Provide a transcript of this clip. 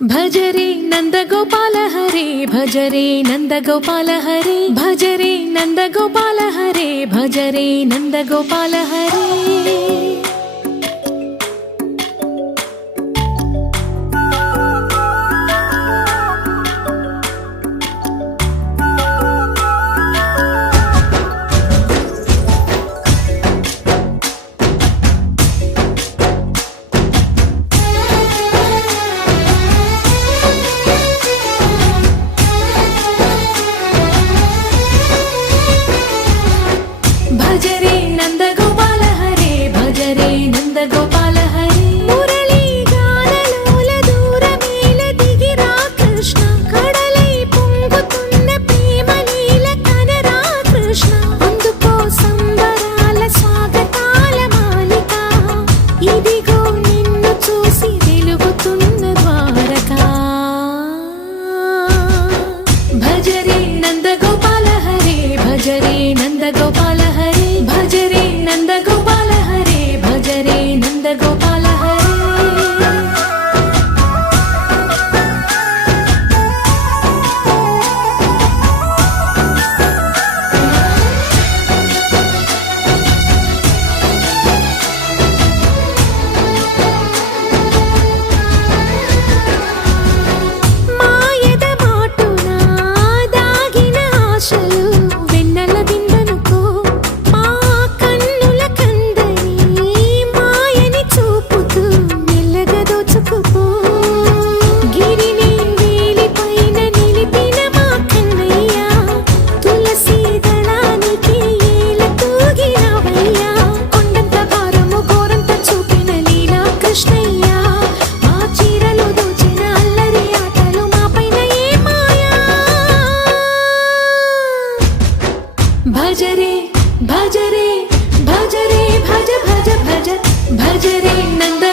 भज रे नंद गोपाल हरे भज रे नंद गोपाल हरे भज रे नंद गोपाल हरे भज रे नंद गोपाल हरे। भज रे नंद गोपाल हरे भज रे नंद गोपाल हरे मुरली गानलोल दूरमेल दिगिरा कृष्ण कड़लै పొంగుతున్న ప్రేమలీల కనరా కృష్ణ అందుకో సంబరాల స్వాగతాల మాలిక ఇదిగో నిన్ను చూసి వెలుగుతున్న ద్వారకా। భజ రే నంద గోపాల హరే భజ రే నంద గోపాల హరే भज रे नंद गोपाल हरे भज रे नंद गोपाल हरे। మాయద మాటున దాగిన ఆశలు వెన్నెల బిందెనుకో మా కన్నుల కందని మాయని చూపుతూ మెల్లగా దోచుకుపో। గిరిని వేలిపైన నిలిపిన మా కన్నయ్య తులసి దళానికి ఏల తూగినవయ్యా కొండంత భారము గోరంత చూపిన లీలా కృష్ణయ్య మా చీరలు దోచిన అల్లరి ఆటలు మాపైన ఏ మాయా। भज रे भज रे भज रे भज भज भज भज रे नंद